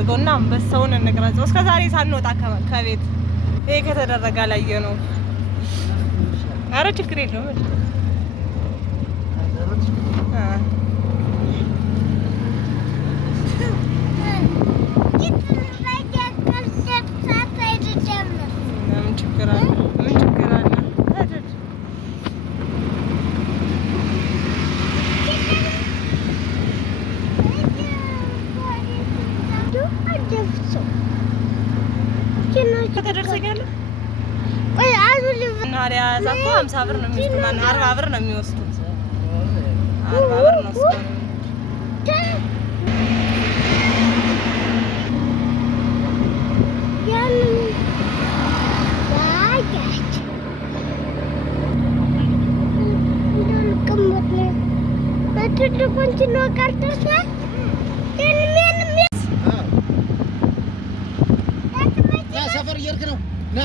እናድርገውና አንበሳውን እንቅረጸው። እስከ ዛሬ ሳንወጣ ከቤት ይሄ ከተደረገ አላየ ነው። ኧረ ችግር የለውም። ምን ችግር አለ? ናሪያ ዛኮ 50 ብር ነው የሚወስዱት። ማን 40 ብር ነው የሚወስዱት። 40 ብር ነው እስከ ሰፈር እየሄድክ ነው? ና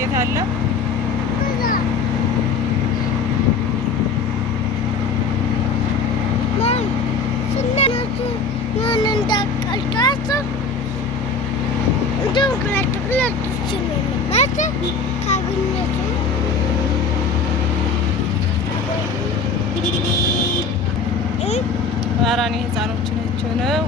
የት አለ? ኧረ እኔ ህፃኖች ናቸው ነው